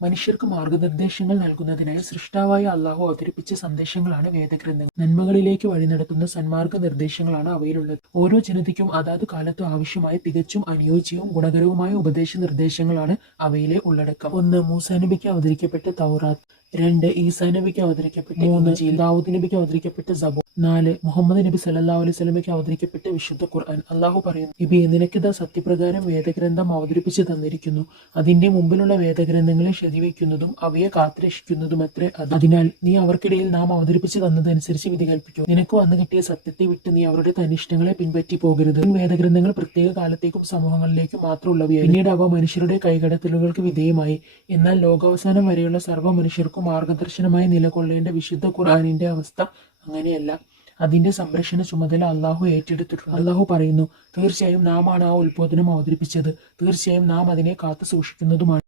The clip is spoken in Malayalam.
മനുഷ്യർക്ക് മാർഗനിർദ്ദേശങ്ങൾ നൽകുന്നതിനായി സൃഷ്ടാവായ അള്ളാഹു അവതരിപ്പിച്ച സന്ദേശങ്ങളാണ് വേദഗ്രന്ഥങ്ങൾ. നന്മകളിലേക്ക് വഴി നടത്തുന്ന സന്മാർഗ നിർദ്ദേശങ്ങളാണ് അവയിലുള്ളത്. ഓരോ ജനതയ്ക്കും അതാത് കാലത്ത് ആവശ്യമായ തികച്ചും അനുയോജ്യവും ഗുണകരവുമായ ഉപദേശ നിർദ്ദേശങ്ങളാണ് അവയിലെ ഉള്ളടക്കം. ഒന്ന് മൂസാനബിക്ക് അവതരിക്കപ്പെട്ട തൗറാത്ത്. രണ്ട് ഈസാ നബിക്ക് അവതരിക്കപ്പെട്ട മൂന്ന് ദാവൂദ് നബിക്ക് അവതരിക്കപ്പെട്ട സബോ നാല് മുഹമ്മദ് നബി സല്ലാ അലൈഹി സ്വലമയ്ക്ക് അവതരിക്കപ്പെട്ട വിശുദ്ധ ഖുർആൻ. അള്ളാഹു പറയുന്നു ഇബി നിനക്കിതാ സത്യപ്രകാരം വേദഗ്രന്ഥം അവതരിപ്പിച്ചു തന്നിരിക്കുന്നു. അതിന്റെ മുമ്പിലുള്ള വേദഗ്രന്ഥങ്ങളെ ശരിവയ്ക്കുന്നതും അവയെ കാത്തിരക്ഷിക്കുന്നതും അത്രേ അതിനാൽ നീ അവർക്കിടയിൽ നാം അവതരിപ്പിച്ചു തന്നതനുസരിച്ച് വിധി കൽപ്പിക്കും. നിനക്ക് വന്നു കിട്ടിയ സത്യത്തെ വിട്ട് നീ അവരുടെ തനിഷ്ടങ്ങളെ പിൻപറ്റി പോകരുത്. വേദഗ്രന്ഥങ്ങൾ പ്രത്യേക കാലത്തേക്കും സമൂഹങ്ങളിലേക്കും മാത്രമുള്ളവയാണ് പിന്നീട് അവ മനുഷ്യരുടെ കൈകടത്തലുകൾക്ക് വിധേയമായി. എന്നാൽ ലോകാവസാനം വരെയുള്ള സർവ മനുഷ്യർക്കും മാർഗദർശനമായി നിലകൊള്ളേണ്ട വിശുദ്ധ ഖുർആാനിന്റെ അവസ്ഥ അങ്ങനെയല്ല. അതിന്റെ സംരക്ഷണ ചുമതല അള്ളാഹു ഏറ്റെടുത്തിട്ടുണ്ട്. അള്ളാഹു പറയുന്നു തീർച്ചയായും നാമാണ് ആ ഉത്ബോധനം അവതരിപ്പിച്ചത്. തീർച്ചയായും നാം അതിനെ കാത്തു സൂക്ഷിക്കുന്നതുമാണ്